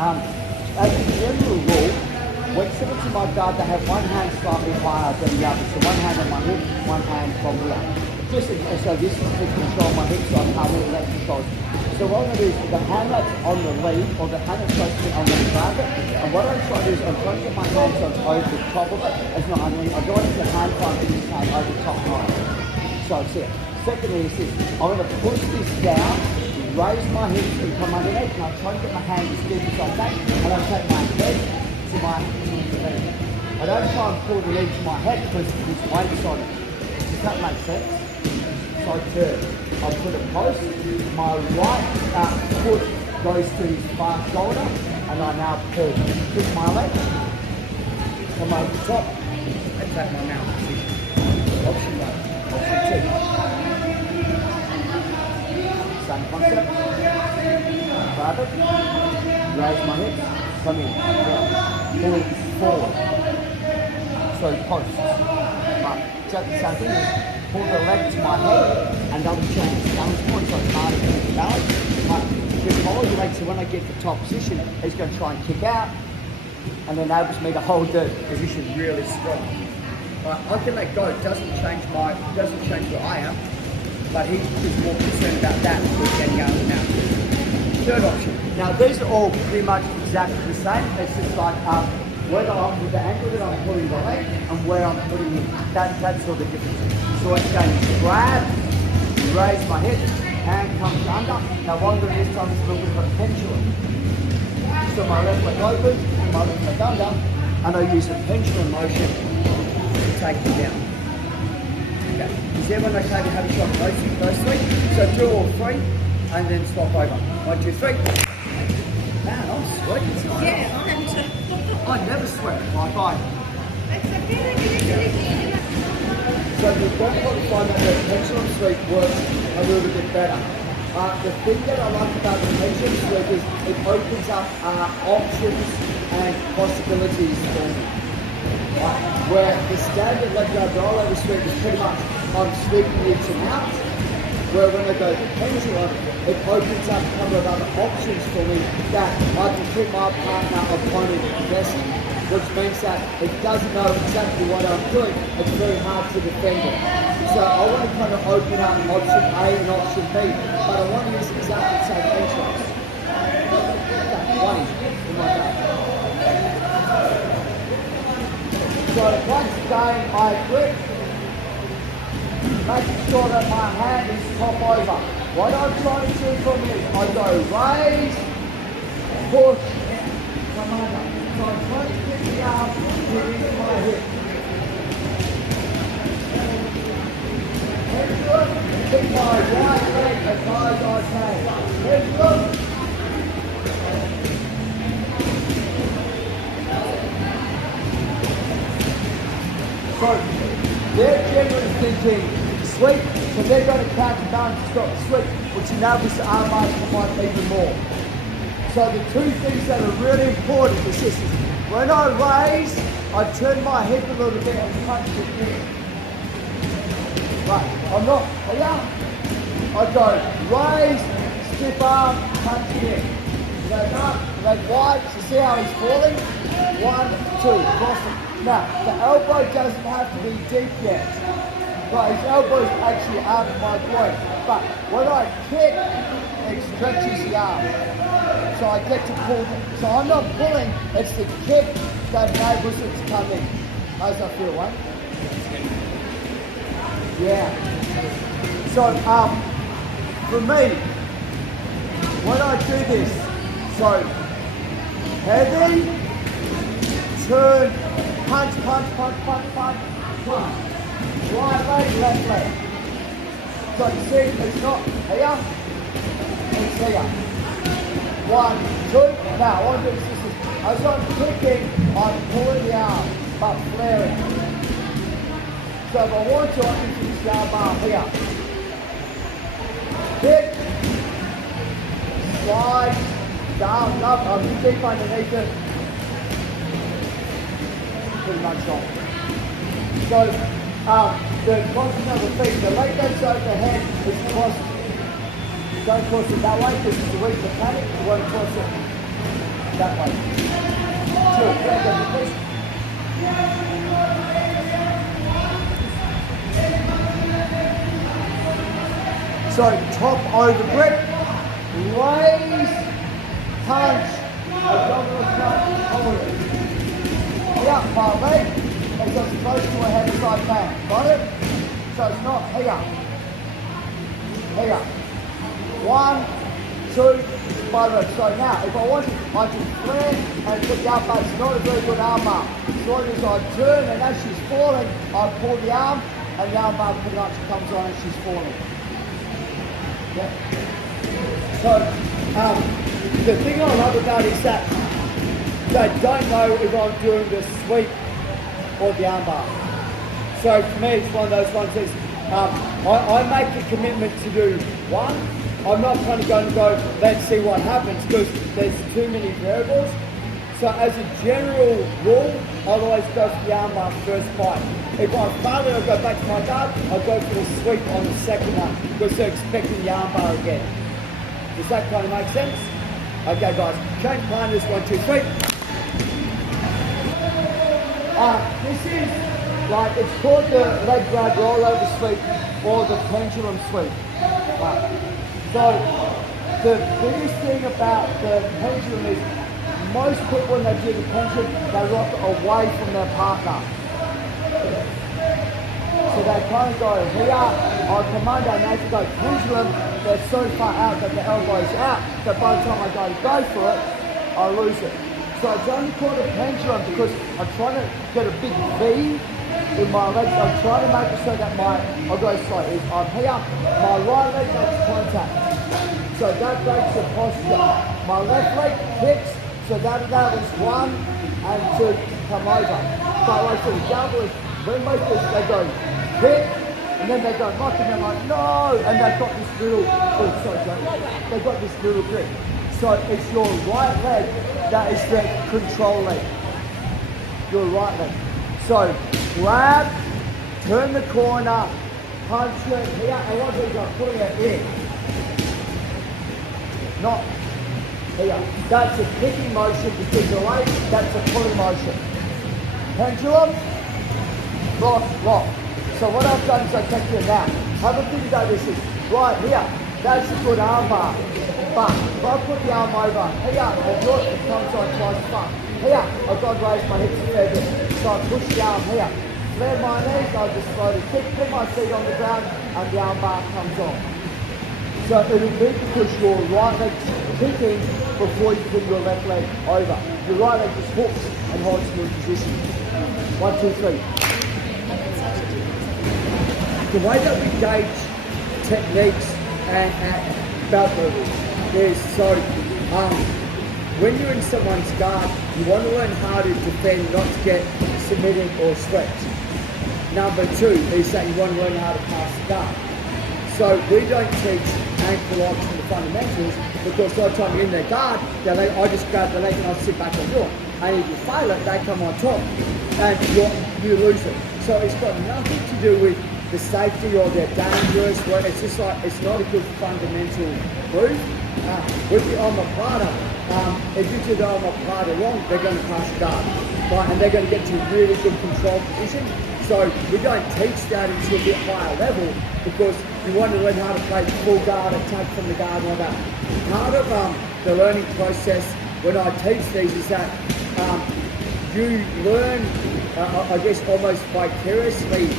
As a general rule, when sitting to my guard, they have one hand slightly higher than the other. So one hand on my hip, one hand from here. So this is to control my hip, so I can't really let control. So what I'm going to do is the hand that's on the lead, or the hand that's supposed to be on the target, and what I try to do is I'm trying to get my hands on over the top of it. It's not underneath. I go into the hand front and this hand over the top line. So it's it. Secondly is this. I'm going to push this down, raise my hips and come underneath, and I try to get my hand as deep as I can, and I take my head to my leg. I don't try and pull the leg to my head because there's weights on it. Does that make sense? So I turn. I put a post, my right foot goes to his far shoulder, and I now pull. Push my leg, come over the top, and take my mount position. Option 1, option 2. Same concept. Grab it, raise my hips, come in, pull forward. So post. But just the same thing is pull the leg to my head and double change the balance point so it's harder to keep the balance. But just follow the leg so when I get the top position, he's going to try and kick out and enables me to hold the position really strong. Right, I can let go, it doesn't change where I am, but he's just more concerned about that than getting out of the mount. Third option. Now these are all pretty much exactly the same. It's just like with the angle that I'm pulling the leg and where I'm putting it. That's all the difference. So it's going to grab, raise my hip, hand comes under. Now what I'm doing this time is a little bit of a pendulum. So my left leg open, my left leg under, and I use a pendulum motion to take it down. Okay. Is everyone okay to have a shot of those three? So do all three, and then swap over. 1, 2, 3. Man, I'm sweating tonight. Yeah, I'm too. I never sweat, like I. So you've got to find that the pendulum sweep works a little bit better. The thing that I like about the pendulum sweep is it opens up options and possibilities for me. Right? Where the standard leg guard rollover sweep is pretty much I'm sweeping it to out. Where when I go to pendulum, it opens up a couple of other options for me that I can keep my partner opponent guessing, which means that it doesn't know exactly what I'm doing. It's very hard to defend it. So I want to kind of open up option A and option B, but I want to use exactly the same entrance. Okay, one in my back. So once again, I grip, making sure that my hand is top over. What I'm trying to do from is I go raise, push, come under. So I'm trying to get the arm into my hip. Pendulum, keep my right leg as high as I can. Pendulum. So they're generally thinking sweep, so they're going to counterbalance to stop the sweep, which enables the arm bar to fight even more. So the two things that are really important is this: when I raise, I turn my hip a little bit and punch it in. Right, I'm not here. I go raise, stiff arm, punch it in. Leg up, leg wide. So see how he's falling? 1, 2, cross it. Now, the elbow doesn't have to be deep yet. Right, his elbow is actually out of my joint. But when I kick, it stretches the arm. So I get to pull. So I'm not pulling, it's the kick that enables it to come in. How's that feel, right? Yeah. So, for me, when I do this, so heavy, turn, punch, punch, punch, punch, punch, punch. Right leg, left leg. So you see, it's not here, it's here. 1, 2, now I want to do this. As I'm kicking, I'm pulling the arm, but flaring. So if I want to, I can use the arm bar here. Kick, slide, down, up, I'm deep underneath it. Pretty much on. So, the crossing of the feet, the leg that's overhead is crossed. Don't cross it that way because it's a weak mechanic. You won't cross it that way. 2, let go, please. So top over grip, raise, punch, abdominal punch, hold it. Here, my leg is as close to a head as I can. Got it? So it's not here. Here. 1, 2, my leg. So now, if I want to, I can flare and put the arm back. It's not a very good arm bar. So as I turn and as she's falling, I pull the arm and the arm bar pretty much comes on as she's falling. Yeah. So, the thing I love about it is that they don't know if I'm doing the sweep or the armbar. So for me, it's one of those ones that I make a commitment to do one. I'm not kind of going to go, let's see what happens, because there's too many variables. So as a general rule, I'll always go for the armbar first bite. If I fail it, I'll go back to my guard, I'll go for the sweep on the second one, because they're expecting the armbar again. Does that kind of make sense? Okay guys, change partners, 1, 2, 3. This is like, it's called the leg grab rollover sweep or the pendulum sweep. So the biggest thing about the pendulum is most people when they do the pendulum, they rock it away from their partner. So they kind of go here on commando and they have to go pendulum, they're so far out that the elbow's out, so by the time I go for it, I lose it. So it's only called a pendulum because I'm trying to get a big V in my legs. I'm trying to make it so that I'll go slightly. If I'm here, my right leg makes contact. So that breaks the posture. My left leg hits, so that is 1 and 2 come over. So I see the double is when most of they go hit, and then they go knock and they're like, no! And they've got this little, they've got this little grip. So it's your right leg that is the control leg. Your right leg. So grab, turn the corner, punch it here, and what are you going? Putting it in. Not here. That's a kicking motion because the leg, that's a pulling motion. Pendulum, lock, lock. So what I've done is I take you now. Have a think about this. Right here, that's a good arm bar. But if I put the arm over here, and look, it comes on twice far. Here, I've got to raise my hips a fair bit. So I push the arm here. Flare my knees, I just slowly kick, put my feet on the ground, and the arm bar comes on. So it'll be because your right leg's kicking before you put your left leg over. Your right leg just hooks and holds you in position. 1, 2, 3. The way that we gauge techniques and belt levels is so when you're in someone's guard, you want to learn how to defend, not to get submitted or swept. Number 2 is that you want to learn how to pass the guard. So we don't teach ankle locks and the fundamentals because by the time you're in their guard, I just grab the leg and I sit back and do it. And if you fail it, they come on top and you lose it. So it's got nothing to do with the safety or they're dangerous. Well, it's just like, it's not a good fundamental move. With the omoplata, if you do the omoplata wrong, they're going to pass the guard. Right? And they're going to get to a really good control position. So we don't teach that into a bit higher level because you want to learn how to play full guard, attack from the guard and all that. Part of the learning process when I teach these is that you learn, I guess, almost vicariously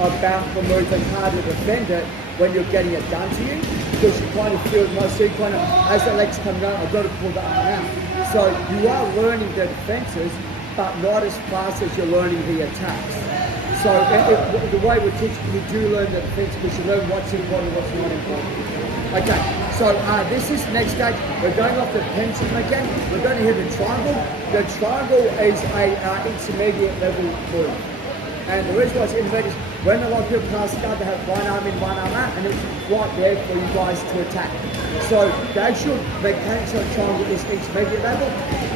about the move and how to defend it when you're getting it done to you, because you kind of feel, so you kind of, as the legs come down, I've got to pull that one out. So you are learning the defenses, but not as fast as you're learning the attacks. So the way we teach, we do learn the defense because you learn what's important, what's not important. Okay, so this is the next stage. We're going off the pendulum again. We're going to hit the triangle. The triangle is a intermediate level move. And the reason why it's intermediate is when a lot of people pass guard, they have one arm in, one arm out, and it's right there for you guys to attack. So the actual mechanics of the triangle is intermediate level.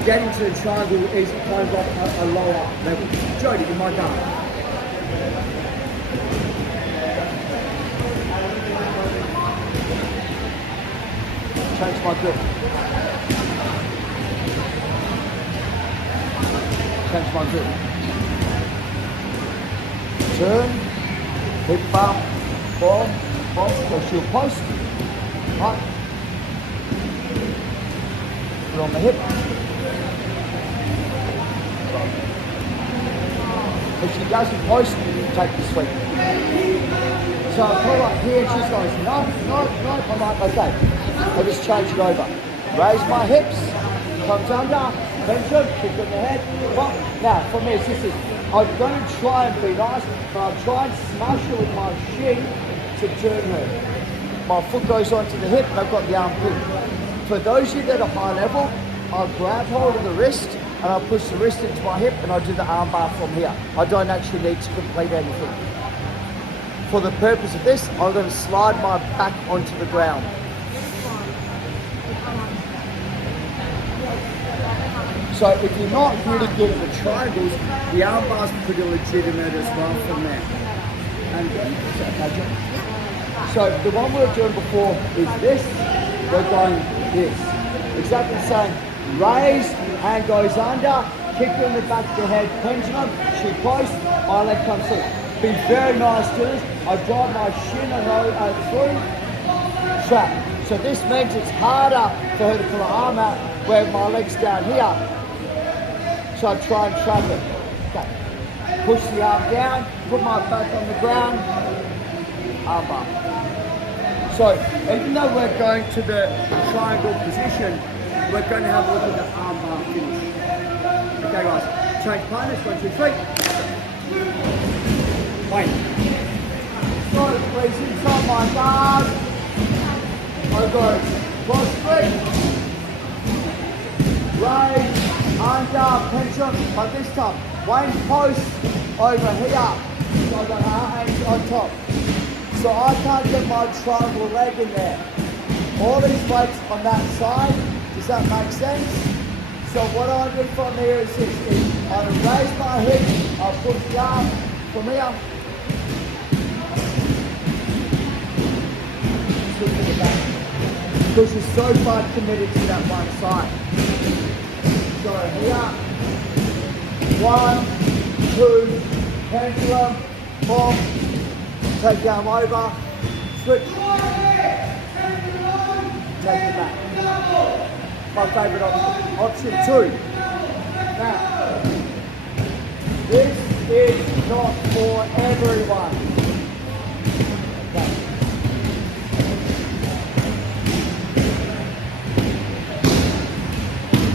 Getting to the triangle is kind of like a lower level. Jody, in my guard. Change my grip. change my grip. Turn, hip bump, bomb, go shield post, right. Put on the hip. If she doesn't post, take the sweep. So I pull up here and she goes, no. I'm like, okay. I just change it over. Raise my hips, comes under, pendulum, kick on the head. Bump. Now, for me, it's this. I'm going to try and be nice, but I'll try and smash her with my shin to turn her. My foot goes onto the hip and I've got the arm pinned. For those of you that are high level, I'll grab hold of the wrist and I'll push the wrist into my hip and I'll do the arm bar from here. I don't actually need to complete anything. For the purpose of this, I'm going to slide my back onto the ground. So if you're not really good at the triangles, the arm bar's pretty legitimate as well from there. And so the one we were doing before is this. We're going this. Exactly the same. Raise, hand goes under, kick her in the back of the head, pendulum, she post, my leg comes through. Be very nice to this. I drive my shin and through, trap. So this means it's harder for her to pull her arm out where my leg's down here. So I try and trap it. Okay. Push the arm down, put my back on the ground, arm bar. So even though we're going to the triangle position, we're going to have a look at the arm bar finish. Okay guys, change partners, 1, 2, 3. Wait. So please inside my guard. I go cross feet. Raise, under, pendulum, but this time, Wayne post over here. So I've got our hands on top. So I can't get my triangle leg in there. All these legs on that side, does that make sense? So what I do from here is this, I raise my hip, I push down from here. Switch to the back. Because you're so far committed to that one side. So here, 1, 2, pendulum, bomb, take the arm over, switch, take it back. My favourite option. Option 2. Now, this is not for everyone. Okay.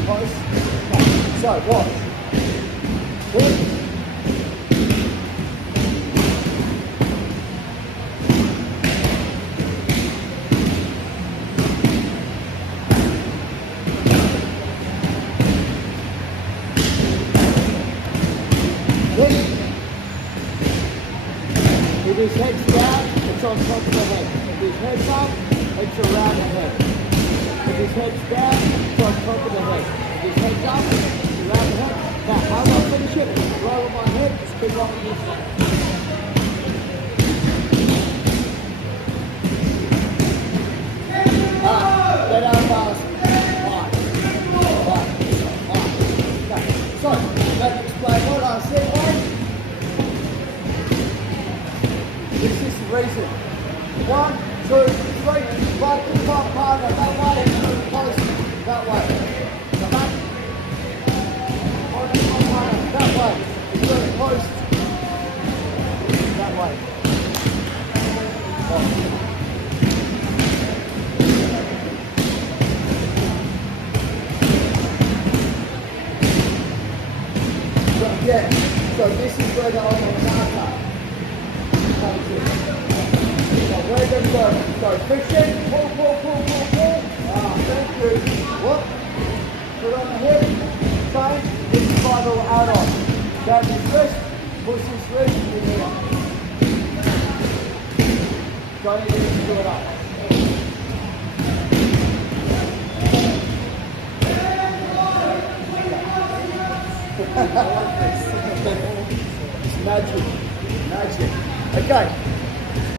Okay. So, watch. Good. If his head's down, it's on top of the head. If his head's up, it's around the head. If his head's down, it's on top of the head. If his head's up, it's around the head. Now, how do I finish it? Roll my head, spin off this side. Get out fast. Right. Okay. So, let's explain what I said, right? This is the reason. 1, 2, 3, right to top partner, that way, close, that way. Come back. On the top partner, that way. Good, close. That way. So, yeah, so this is where the Omanaka comes in. So we're going to go friction, pull. Thank you. Whoop. Put on the hip, change, this is my little add-on. Grab his wrist, push his wrist in here. Don't even do it up. It's magic. Okay.